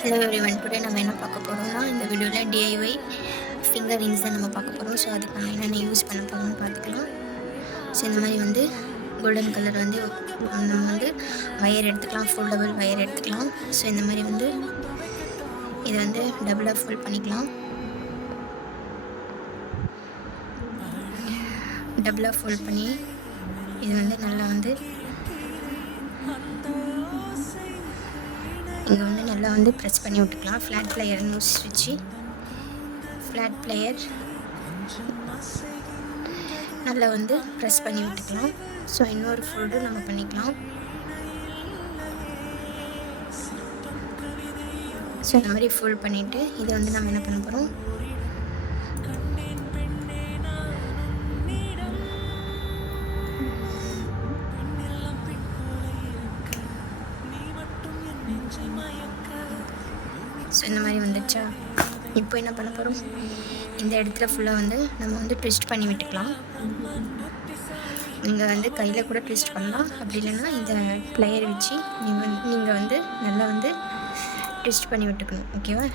Hello everyone, today நம்ம என்ன பார்க்க போகிறோம்னா இந்த வீடியோவில் டிஐஒய் ஃபிங்கர் ரிங்ஸ் தான் நம்ம பார்க்க போகிறோம். ஸோ அதுக்கு நம்ம என்னென்ன யூஸ் பண்ண போகிறோம்னு பார்த்துக்கலாம். ஸோ இந்த மாதிரி வந்து கோல்டன் கலர் வந்து நம்ம வந்து வயர் எடுத்துக்கலாம், ஃபோல்டபுள் வயர் எடுத்துக்கலாம். ஸோ இந்த மாதிரி வந்து இதை வந்து டபுளாக ஃபோல்ட் பண்ணிக்கலாம். டபுளாக ஃபோல்ட் பண்ணி இது வந்து நல்லா வந்து இங்கே வந்து நல்லா வந்து ப்ரெஸ் பண்ணி விட்டுக்கலாம். ஃப்ளாட் பிளேயர் யூஸ் வச்சு ஃப்ளாட் பிளேயர் நல்லா வந்து ப்ரெஸ் பண்ணி விட்டுக்கலாம். ஸோ இன்னொரு ஃபோல்டு நம்ம பண்ணிக்கலாம். ஸோ இந்த மாதிரி ஃபோல்ட் பண்ணிவிட்டு இதை வந்து நம்ம என்ன பண்ண போகிறோம், ஸோ இந்த மாதிரி வந்துச்சா. இப்போ என்ன பண்ண போகிறோம், இந்த இடத்துல ஃபுல்லாக வந்து நம்ம வந்து ட்விஸ்ட் பண்ணி விட்டுக்கலாம். நீங்கள் வந்து கையில் கூட ட்விஸ்ட் பண்ணலாம், அப்படி இல்லைன்னா இந்த பிளேயர் வச்சு நீங்கள் வந்து நல்லா வந்து ட்விஸ்ட் பண்ணி விட்டுக்கணும். ஓகேவா?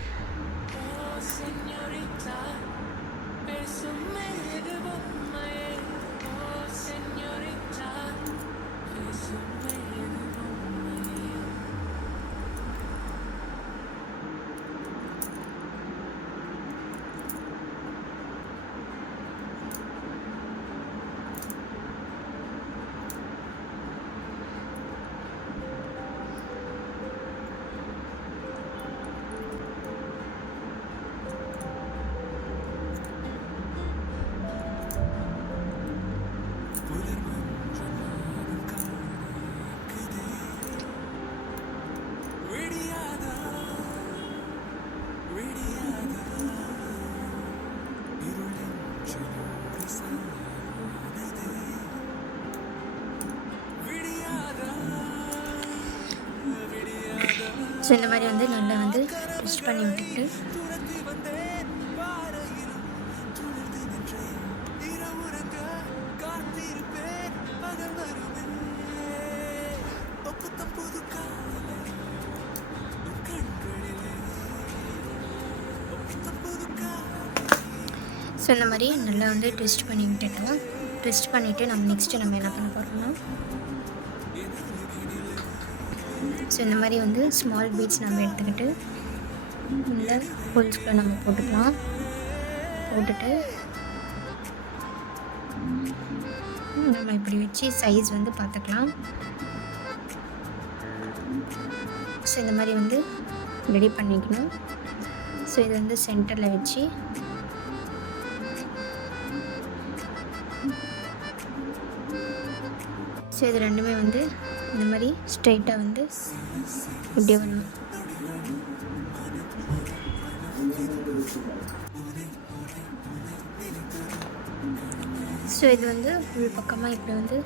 ஸோ இந்த மாதிரி வந்து நல்லா வந்து ட்விஸ்ட் பண்ணி விட்டுக்கிட்டு ஸோ இந்த மாதிரி நல்லா வந்து ட்விஸ்ட் பண்ணி விட்டுட்டோம். ட்விஸ்ட் பண்ணிவிட்டு நம்ம நெக்ஸ்ட்டு நம்ம என்ன பண்ண போகிறோம்னா, ஸோ இந்த மாதிரி வந்து ஸ்மால் பீட்ஸ் நம்ம எடுத்துக்கிட்டு இந்த ஹோல்ஸ்குள்ளே நம்ம போட்டுக்கலாம். போட்டுட்டு நம்ம இப்படி வச்சு சைஸ் வந்து பார்த்துக்கலாம். ஸோ இந்த மாதிரி வந்து ரெடி பண்ணிக்கணும். ஸோ இது வந்து சென்டரில் வச்சு ஸோ இது ரெண்டுமே வந்து இந்த மாதிரி ஸ்ட்ரைட்டாக வந்து இப்படியே வரணும். ஸோ இது வந்து உள் பக்கமாக இப்படி வந்து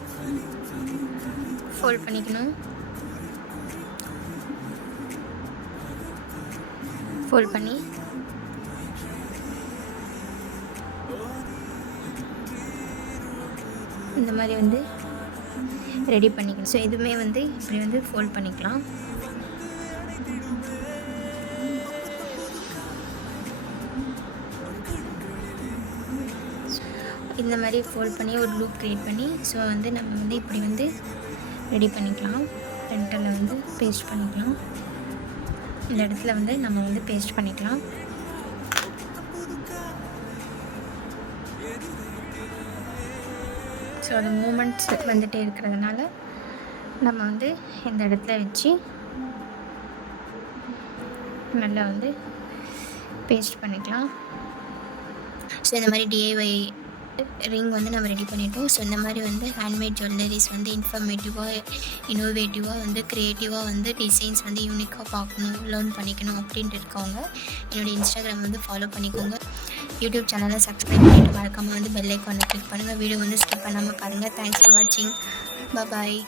ஃபோல்ட் பண்ணிக்கணும். ஃபோல்ட் பண்ணி இந்த மாதிரி வந்து ரெடி பண்ணிக்கணும். ஸோ இதுவுமே வந்து இப்படி வந்து ஃபோல்ட் பண்ணிக்கலாம். இந்த மாதிரி ஃபோல்ட் பண்ணி ஒரு லூப் க்ரியேட் பண்ணி ஸோ வந்து நம்ம வந்து இப்படி வந்து ரெடி பண்ணிக்கலாம். சென்டரில் வந்து பேஸ்ட் பண்ணிக்கலாம். இந்த இடத்துல வந்து நம்ம வந்து பேஸ்ட் பண்ணிக்கலாம். ஸோ அது மூமெண்ட்ஸ் வந்துகிட்டே இருக்கிறதுனால நம்ம வந்து இந்த இடத்துல வச்சு நல்லா வந்து பேஸ்ட் பண்ணிக்கலாம். ஸோ இந்த மாதிரி டிஐஒய் ரிங் வந்து நம்ம ரெடி பண்ணிட்டோம். ஸோ இந்த மாதிரி வந்து ஹேண்ட்மேட் ஜுவல்லரிஸ் வந்து இன்ஃபர்மேட்டிவாக, இனோவேட்டிவாக வந்து க்ரியேட்டிவாக வந்து டிசைன்ஸ் வந்து யூனிக்காக பார்க்கணும், லேர்ன் பண்ணிக்கணும் அப்படின்ட்டு இருக்கவங்க என்னோடய இன்ஸ்டாகிராம் வந்து ஃபாலோ பண்ணிக்கோங்க. யூடியூப் சேனலை சப்ஸ்கிரைப் பண்ணிவிட்டு மறக்காமல் வந்து பெல் ஐக்கானை கிளிக் பண்ணுங்கள். வீடியோ வந்து ஸ்கிப் பண்ணாமல் பாருங்கள். தேங்க்ஸ் ஃபார் வாட்சிங். பாய்.